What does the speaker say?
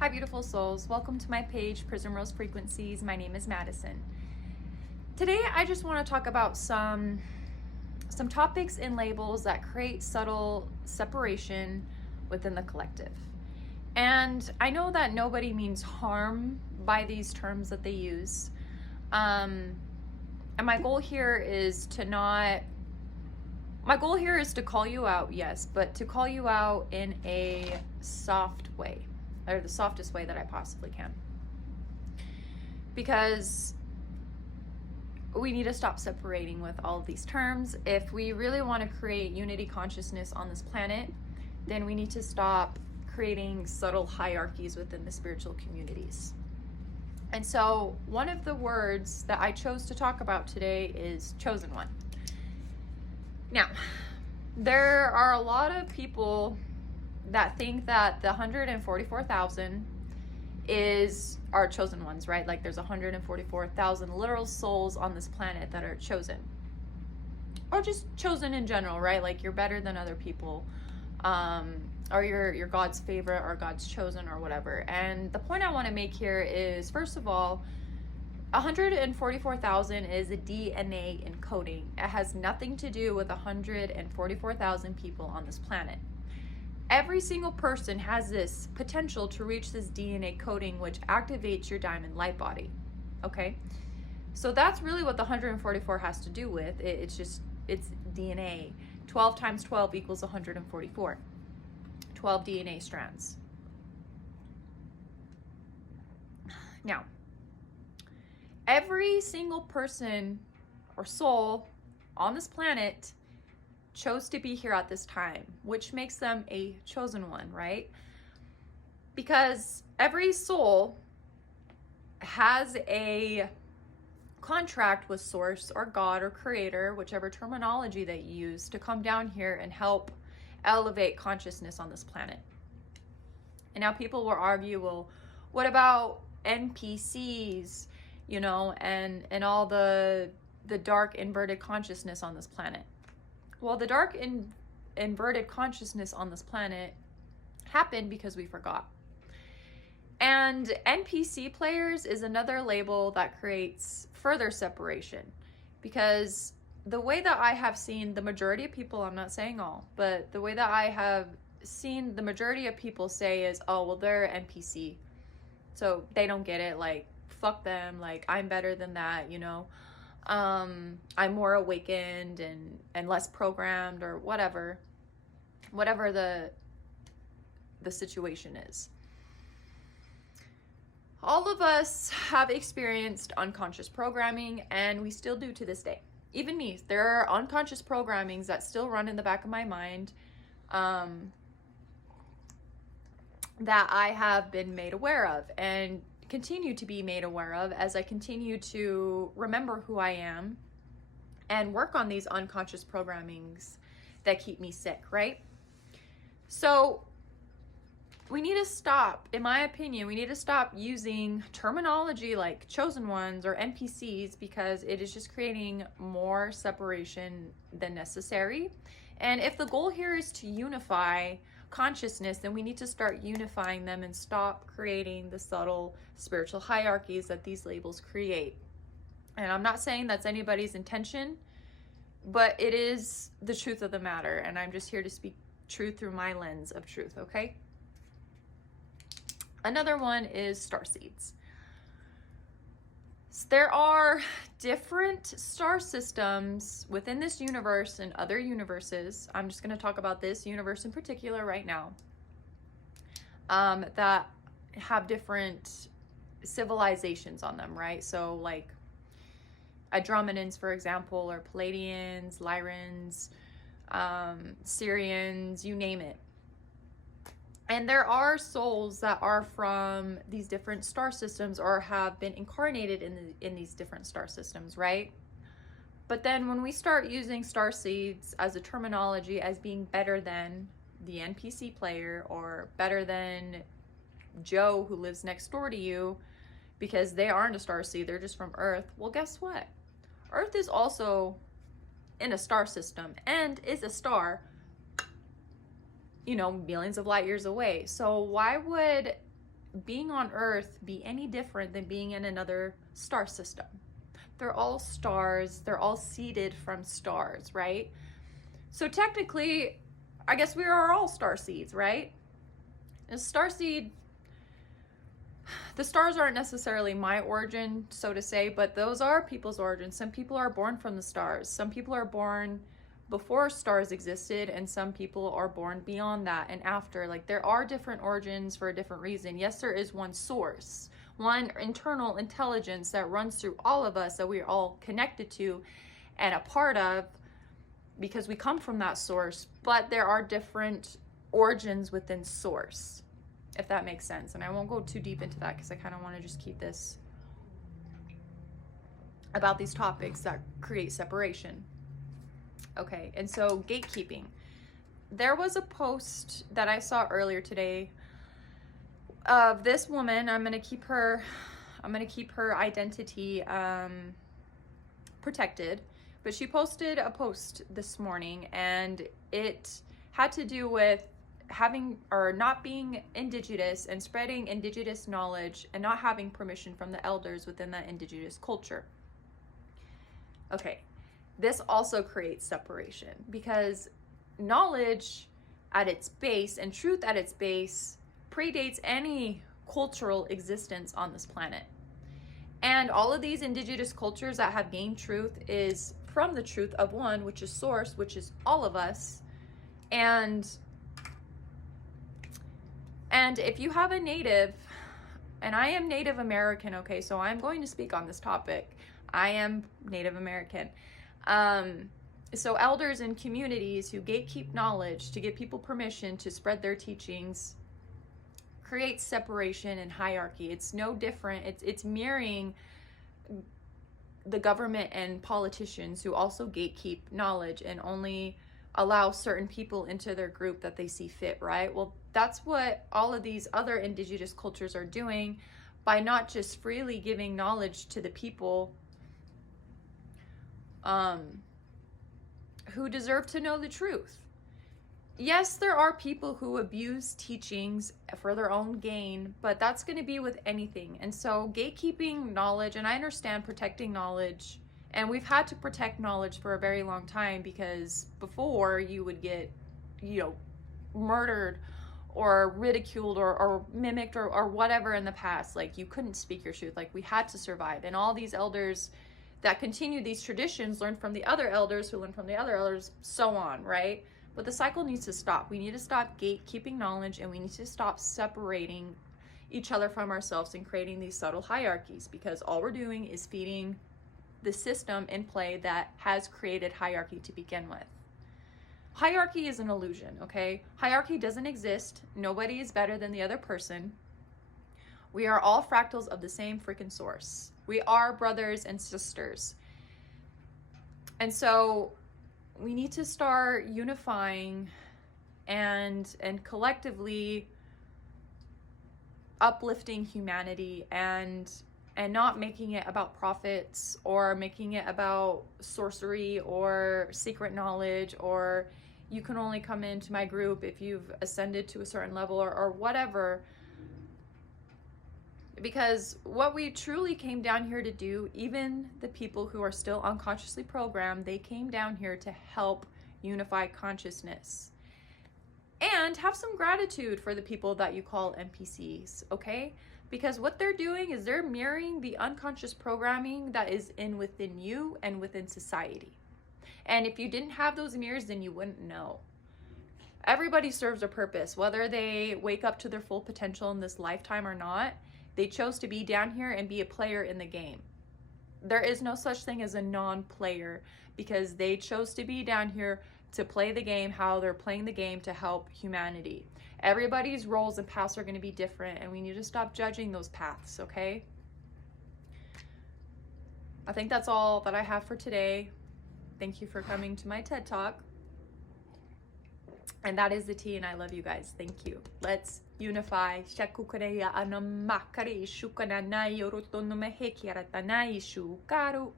Hi beautiful souls, welcome to my page, Prism Rose Frequencies. My name is Madison. Today I just want to talk about some topics and labels that create subtle separation within the collective. And I know that nobody means harm by these terms that they use. And my goal here is to call you out, yes, but to call you out in a soft way, or the softest way that I possibly can. Because we need to stop separating with all of these terms. If we really want to create unity consciousness on this planet, then we need to stop creating subtle hierarchies within the spiritual communities. And so one of the words that I chose to talk about today is chosen one. Now, there are a lot of people that think that the 144,000 is our chosen ones, right? Like there's 144,000 literal souls on this planet that are chosen, or just chosen in general, right? Like you're better than other people, or you're God's favorite or God's chosen or whatever. And the point I want to make here is, first of all, 144,000 is a DNA encoding. It has nothing to do with 144,000 people on this planet. Every single person has this potential to reach this DNA coding, which activates your diamond light body. Okay? So that's really what the 144 has to do with. It's DNA. 12 times 12 equals 144. 12 DNA strands. Now, every single person or soul on this planet chose to be here at this time, which makes them a chosen one, right? Because every soul has a contract with Source or God or Creator, whichever terminology that you use, to come down here and help elevate consciousness on this planet. And now people will argue, well, what about NPCs, and all the dark inverted consciousness on this planet? Well, the dark inverted consciousness on this planet happened because we forgot. And NPC players is another label that creates further separation, because the way that I have seen the majority of people, I'm not saying all, but the way that I have seen the majority of people say is, oh, well, they're NPC, so they don't get it, like, fuck them, like, I'm better than that, I'm more awakened and less programmed, or whatever the situation is. All of us have experienced unconscious programming, and we still do to this day. Even me, there are unconscious programmings that still run in the back of my mind, that I have been made aware of and continue to be made aware of as I continue to remember who I am and work on these unconscious programmings that keep me sick, right? So we need to stop, in my opinion, we need to stop using terminology like chosen ones or NPCs, because it is just creating more separation than necessary. And if the goal here is to unify consciousness, then we need to start unifying them and stop creating the subtle spiritual hierarchies that these labels create. And I'm not saying that's anybody's intention, but it is the truth of the matter, and I'm just here to speak truth through my lens of truth, okay? Another one is starseeds. There are different star systems within this universe and other universes. I'm just going to talk about this universe in particular right now, that have different civilizations on them, right? So like Andromedans, for example, or Palladians, Lyrans, Syrians, you name it. And there are souls that are from these different star systems or have been incarnated in these different star systems, right? But then when we start using starseeds as a terminology as being better than the NPC player, or better than Joe who lives next door to you, because they aren't a starseed, they're just from Earth. Well, guess what? Earth is also in a star system and is a star, millions of light years away. So why would being on Earth be any different than being in another star system? They're all stars. They're all seeded from stars, right? So technically, I guess we are all star seeds, right? A star seed, the stars aren't necessarily my origin, so to say, but those are people's origins. Some people are born from the stars. Some people are born before stars existed, and some people are born beyond that and after. Like, there are different origins for a different reason. Yes, there is one source, one internal intelligence that runs through all of us, that we're all connected to and a part of, because we come from that source. But there are different origins within source, if that makes sense. And I won't go too deep into that because I kind of want to just keep this about these topics that create separation. Okay, and so gatekeeping. There was a post that I saw earlier today of this woman. I'm gonna keep her identity protected, but she posted a post this morning, and it had to do with having or not being indigenous and spreading indigenous knowledge and not having permission from the elders within that indigenous culture. Okay, this also creates separation, because knowledge at its base and truth at its base predates any cultural existence on this planet. And all of these indigenous cultures that have gained truth is from the truth of one, which is source, which is all of us. And if you have a native, and I am Native American, okay, so I'm going to speak on this topic. I am Native American. So elders in communities who gatekeep knowledge to give people permission to spread their teachings create separation and hierarchy. It's no different. It's mirroring the government and politicians who also gatekeep knowledge and only allow certain people into their group that they see fit, right? Well, that's what all of these other indigenous cultures are doing by not just freely giving knowledge to the people who deserve to know the truth. Yes, there are people who abuse teachings for their own gain, but that's going to be with anything. And so gatekeeping knowledge, and I understand protecting knowledge, and we've had to protect knowledge for a very long time, because before you would get, murdered or ridiculed or mimicked or whatever in the past. Like, you couldn't speak your truth. Like, we had to survive. And all these elders that continue these traditions learn from the other elders who learn from the other elders, so on, right? But the cycle needs to stop. We need to stop gatekeeping knowledge, and we need to stop separating each other from ourselves and creating these subtle hierarchies, because all we're doing is feeding the system in play that has created hierarchy to begin with. Hierarchy is an illusion, okay? Hierarchy doesn't exist. Nobody is better than the other person. We are all fractals of the same freaking source. We are brothers and sisters. And so we need to start unifying and collectively uplifting humanity and not making it about profits or making it about sorcery or secret knowledge, or you can only come into my group if you've ascended to a certain level or whatever. Because what we truly came down here to do, even the people who are still unconsciously programmed, they came down here to help unify consciousness. And have some gratitude for the people that you call NPCs, okay? Because what they're doing is they're mirroring the unconscious programming that is within you and within society. And if you didn't have those mirrors, then you wouldn't know. Everybody serves a purpose, whether they wake up to their full potential in this lifetime or not. They chose to be down here and be a player in the game. There is no such thing as a non-player, because they chose to be down here to play the game how they're playing the game to help humanity. Everybody's roles and paths are going to be different, and we need to stop judging those paths, okay? I think that's all that I have for today. Thank you for coming to my TED Talk. And that is the tea, and I love you guys. Thank you. Let's unify. Shakukareya anamakare shukananai orotono meheki aratanai shukaru.